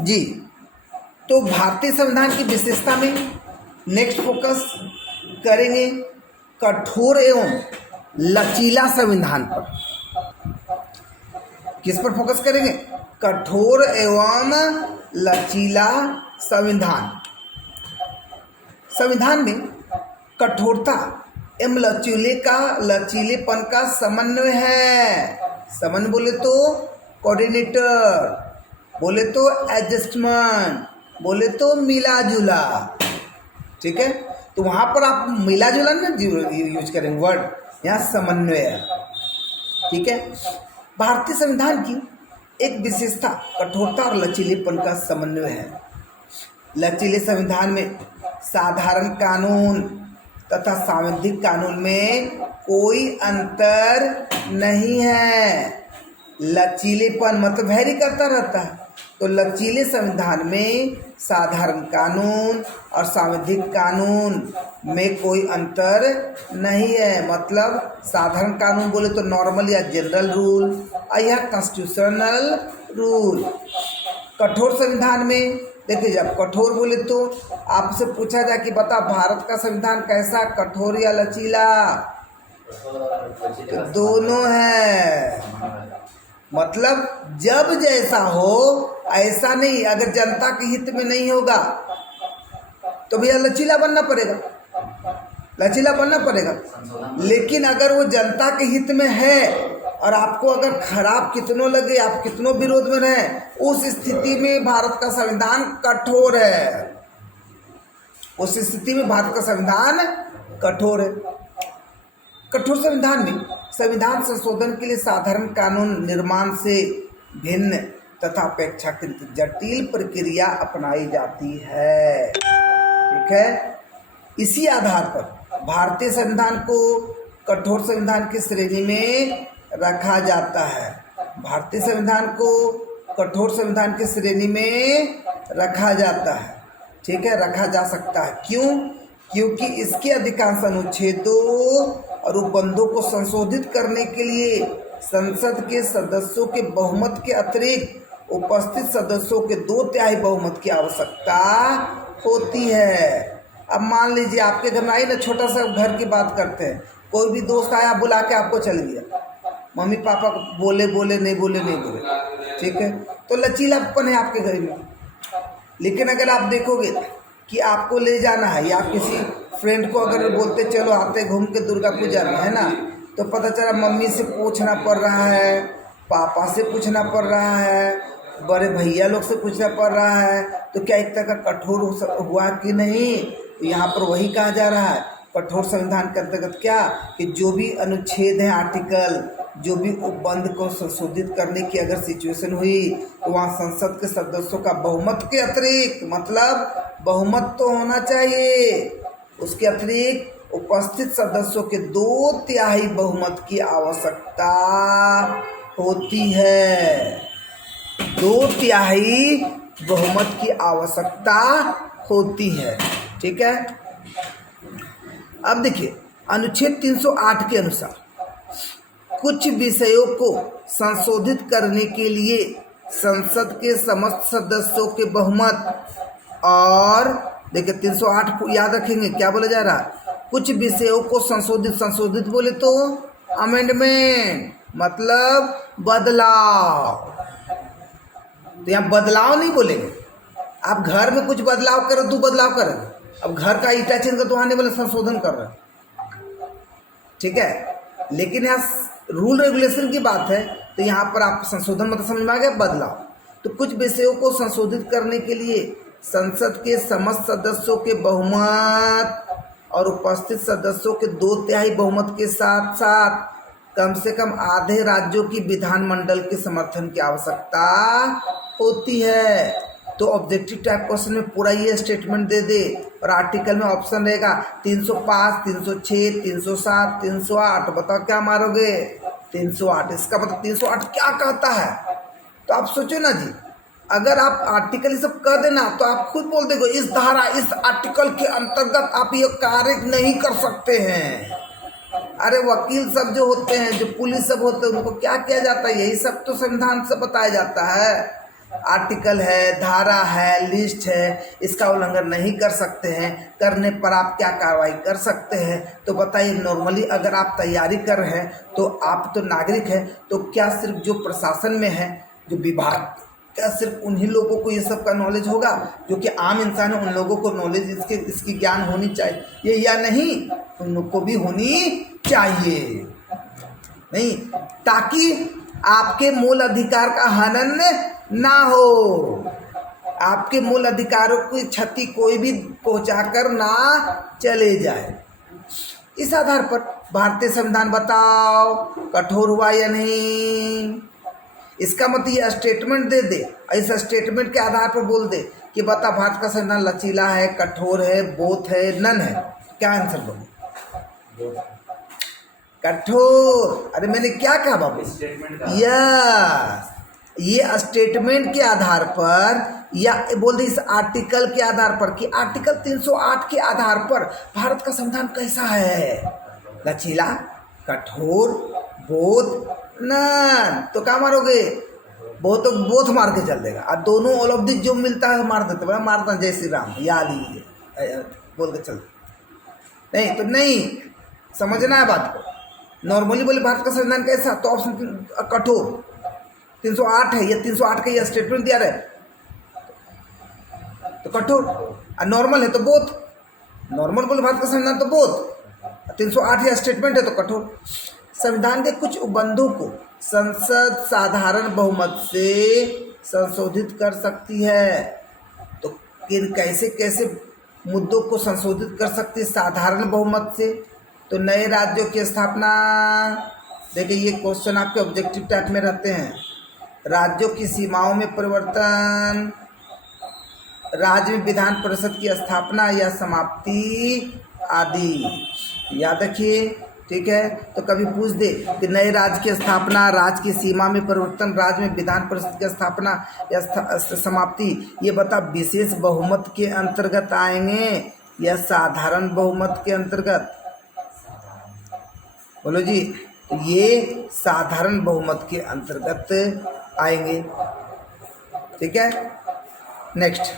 जी। तो भारतीय संविधान की विशेषता में नेक्स्ट फोकस करेंगे कठोर एवं लचीला संविधान पर। किस पर फोकस करेंगे? कठोर एवं लचीला संविधान। संविधान में कठोरता एवं लचीलेपन का समन्वय है। समन्वय बोले तो कोऑर्डिनेटर, बोले तो एडजस्टमेंट, बोले तो मिला जुला। ठीक है, तो वहां पर आप मिला जुला ना यूज करेंगे वर्ड, यहाँ समन्वय। ठीक है, भारतीय संविधान की एक विशेषता कठोरता और लचीलेपन का समन्वय है। लचीले संविधान में साधारण कानून तथा सांविधिक कानून में कोई अंतर नहीं है। लचीलेपन मतलब वैरी करता रहता है। तो लचीले संविधान में साधारण कानून और सांविधिक कानून में कोई अंतर नहीं है। मतलब साधारण कानून बोले तो नॉर्मल या जनरल रूल और यह कॉन्स्टिट्यूशनल रूल। कठोर संविधान में देखिए, जब कठोर बोले तो आपसे पूछा जाए कि बता भारत का संविधान कैसा, कठोर या लचीला? तो दोनों है। मतलब जब जैसा हो ऐसा नहीं। अगर जनता के हित में नहीं होगा तो भैया लचीला बनना पड़ेगा, लचीला बनना पड़ेगा। लेकिन अगर वो जनता के हित में है और आपको अगर खराब कितनों लगे, आप कितनों विरोध में रहे, उस स्थिति में भारत का संविधान कठोर है। उस स्थिति में भारत का संविधान कठोर है। कठोर संविधान में संविधान संशोधन के लिए साधारण कानून निर्माण से भिन्न तथा अपेक्षाकृत जटिल प्रक्रिया अपनाई जाती है। ठीक है, इसी आधार पर भारतीय संविधान को कठोर संविधान की श्रेणी में रखा जाता है। भारतीय संविधान को कठोर संविधान की श्रेणी में रखा जाता है। ठीक है, रखा जा सकता है। क्यों? क्योंकि इसके अधिकांश अनुच्छेदों और उपबंधों को संशोधित करने के लिए संसद के सदस्यों के बहुमत के अतिरिक्त उपस्थित सदस्यों के 2/3 बहुमत की आवश्यकता होती है। अब मान लीजिए आपके घर में आई ना, छोटा सा घर की बात करते हैं, कोई भी दोस्त आया बुला के आपको चल गया, मम्मी पापा बोले नहीं बोले। ठीक है, तो लचीलापन है आपके घर में। लेकिन अगर आप देखोगे कि आपको ले जाना है या किसी फ्रेंड को अगर बोलते चलो आते घूम के दुर्गा पूजा में, है ना, तो पता चला मम्मी से पूछना पड़ रहा है, पापा से पूछना पड़ रहा है, बड़े भैया लोग से पूछना पड़ रहा है। तो क्या एक तरह का कठोर हुआ कि नहीं? तो यहाँ पर वही कहा जा रहा है कठोर संविधान के अंतर्गत क्या, कि जो भी अनुच्छेद है, आर्टिकल, जो भी उपबंध को संशोधित करने की अगर सिचुएशन हुई तो वहाँ संसद के सदस्यों का बहुमत के अतिरिक्त, मतलब बहुमत तो होना चाहिए, उसके अतिरिक्त उपस्थित सदस्यों के 2/3 बहुमत की आवश्यकता होती है। 2/3 बहुमत की आवश्यकता होती है। ठीक है, अब देखिए अनुच्छेद 308 के अनुसार कुछ विषयों को संशोधित करने के लिए संसद के समस्त सदस्यों के बहुमत, और देखिए 308 को याद रखेंगे क्या बोला जा रहा है, कुछ विषयों को संशोधित बोले तो अमेंडमेंट, मतलब बदलाव। तो यहाँ बदलाव नहीं बोलेंगे। आप घर में कुछ बदलाव करो तो बदलाव करो, अब घर का ईटा चेंज कर तो वहाँ नहीं बोले संशोधन कर रहे। ठीक है, लेकिन यहाँ रूल रेगुलेशन की बात है तो यहाँ पर आप संशोधन मतलब समझ में आ गया, बदलाव। तो कुछ विषयों को संशोधित करने के लिए संसद के समस्त सदस्यों के बहुमत और उपस्थित सदस्यों के 2/3 बहुमत के साथ साथ कम से कम आधे राज्यों की विधानमंडल के समर्थन की आवश्यकता होती है। तो ऑब्जेक्टिव टाइप क्वेश्चन में पूरा ये स्टेटमेंट दे दे और आर्टिकल में ऑप्शन रहेगा 305, 306, 307, 308। बताओ क्या मारोगे? 308। इसका मतलब 308 क्या कहता है? तो आप सोचो ना जी, अगर आप आर्टिकल सब कर देना तो आप खुद बोल देगो इस धारा इस आर्टिकल के अंतर्गत आप ये कार्य नहीं कर सकते हैं। अरे वकील सब जो होते हैं, जो पुलिस सब होते हैं, उनको क्या किया जाता है? यही सब तो संविधान से बताया जाता है। आर्टिकल है, धारा है, लिस्ट है, इसका उल्लंघन नहीं कर सकते हैं। करने पर आप क्या कार्रवाई कर सकते हैं? तो बताइए, नॉर्मली अगर आप तैयारी कर रहे हैं तो आप तो नागरिक हैं, तो क्या सिर्फ जो प्रशासन में है, जो विभाग, क्या सिर्फ उन्हीं लोगों को ये सब का नॉलेज होगा? जो कि आम इंसान है, उन लोगों को नॉलेज इसकी ज्ञान होनी चाहिए या नहीं? उन लोग को भी होनी चाहिए, नहीं, ताकि आपके मूल अधिकार का हनन ना हो, आपके मूल अधिकारों की क्षति कोई भी पहुंचाकर ना चले जाए। इस आधार पर भारतीय संविधान बताओ कठोर हुआ या नहीं? इसका मतलब ये स्टेटमेंट दे दे, इस स्टेटमेंट के आधार पर बोल दे कि बता भारत का संविधान लचीला है, कठोर है, बोथ है, नन है। क्या आंसर बोलो? कठोर। अरे मैंने क्या कहा बाबू? यस, ये स्टेटमेंट के आधार पर या बोल दे इस आर्टिकल के आधार पर कि आर्टिकल 308 के आधार पर भारत का संविधान कैसा है? लचीला, कठोर, बोध, नन। तो क्या मारोगे? बहुत तो बोथ मार के चल देगा, और दोनों ऑल ऑफ दिस जो मिलता है मार देते, बड़ा मारता जय श्री राम या लीजिए बोल के चल। नहीं तो नहीं, समझना है बात को। नॉर्मली बोले भारत का संविधान कैसा, तो ऑप्शन कठोर 308 है, ये 308 का ये स्टेटमेंट दिया रहे तो कठोर, और नॉर्मल है तो बोथ। नॉर्मल बोले भारत का संविधान तो बोथ, 308 या स्टेटमेंट है तो कठोर। संविधान के कुछ उपबंधों को संसद साधारण बहुमत से संशोधित कर सकती है। तो किन कैसे कैसे मुद्दों को संशोधित कर सकती है साधारण बहुमत से? तो नए राज्यों की स्थापना, देखिए ये क्वेश्चन आपके ऑब्जेक्टिव टाइप में रहते हैं। राज्यों की सीमाओं में परिवर्तन, राज्य में विधान परिषद की स्थापना या समाप्ति आदि याद रखिए, ठीक है। तो कभी पूछ दे कि नए राज्य की स्थापना, राज्य की सीमा में परिवर्तन, राज्य में विधान परिषद की स्थापना या समाप्ति, ये बता विशेष बहुमत के अंतर्गत आएंगे या साधारण बहुमत के अंतर्गत? बोलो जी। ये साधारण बहुमत के अंतर्गत आएंगे, ठीक है। नेक्स्ट।